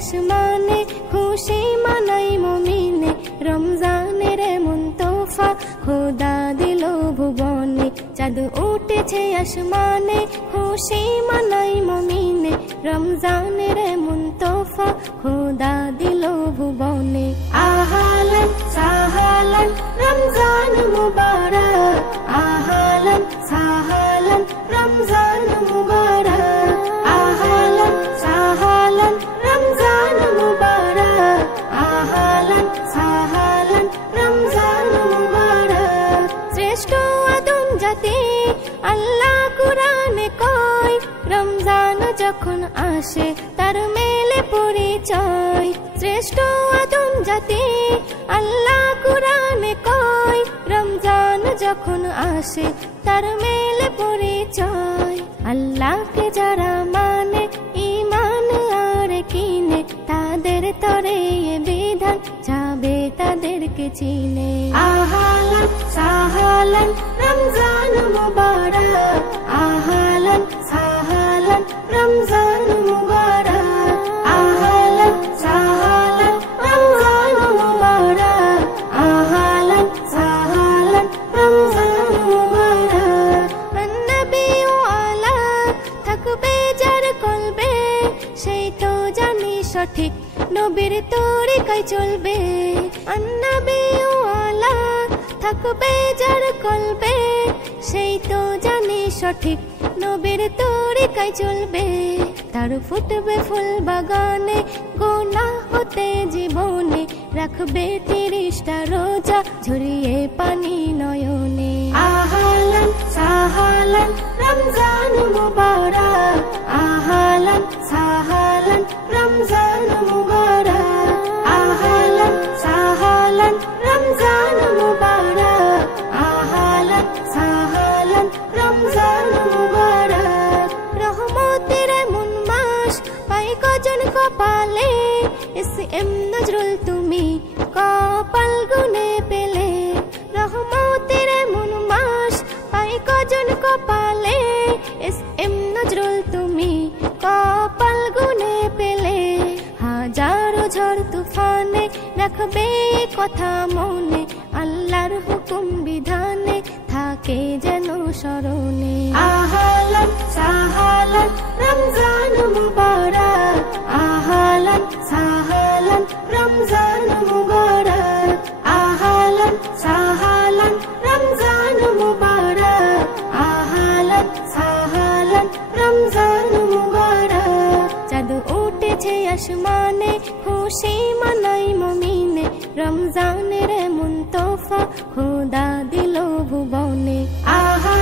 আসমানে, খুশি মানাই মুমিনে, রমজানের এমন তোফা খোদা দিল ভুবনে। চাঁদ উঠেছে আসমানে, খুশি মানাই মুমিনে, রমজানের এমন তোফা খোদা দিল ভুবনে। আহালান সাহালান রমজান মুবারক, আহালান সাহালান রমজান মুবারক, আহালান সাহালান রমজান মুবারক, আহালান সাহালান রমজান মুবারক। শ্রেষ্ঠ আদম জাতি আল্লাহ কুরআনে কয়, রমজান যখন আসে তার মেলে পরিচয়। শ্রেষ্ঠ আদম জাতি আল্লাহ কুরআনে কয়, রমজান যখন আসে তার মেলে পরিচয়। আল্লাহকে যারা মানে ঈমান আর কিনে, তাদের তরে এ বিধান যাবে তাদেরকে চিনে। আহালান সাহালান রমজান মুবারক, আহালান সাহালান রমজান মুবারক, আহালান সাহালান রমজান মুবারক, আহালান সাহালান রমজান মুবারক। নবী ওয়ালা থাকবে যার কলবে, সেই তো জানি সঠিক নবীর তরিকায় চলবে। নবী ওয়ালা থাকবে যার কলবে, সেই তো জানি সঠিক নবীর তরিকায় চলবে। তার ফুটবে ফুল বাগানে, গুনাহ হতে জীবনে, রাখবে 30টা রোজা ঝরিয়ে পানি নয়নে। আহালান সাহালান রমজান মুবারক, আহালান সাহালান রমজান মুবারক, আহালান সাহালান রমজান মুবারক, আহালান সাহালান রমজান মুবারক। রহমতের এমন মাস পাই কজন কপালে, এসএম নজরুল তুমি কপাল গুনে পেলে। রহমতের এমন মাস পাই কজন কপালে, এসএম নজরুল তুমি কপাল গুনে পেলে। হাজারো ঝড় তুফানে রাখবে কথা মনে, আল্লাহর হুকুম বিধানে থাকে যেন স্মরণে। আহালান সাহালান রমজান মুবারক, আহালান সাহালান রমজান মুবারক, আহালান সাহালান রমজান মুবারক, আহালান সাহালান রমজান মুবারক। চাঁদ উঠেছে আসমানে, খুশি মানাই মুমিনে, রমজানের এমন তোফা খোদা দিল ভুবনে। আহা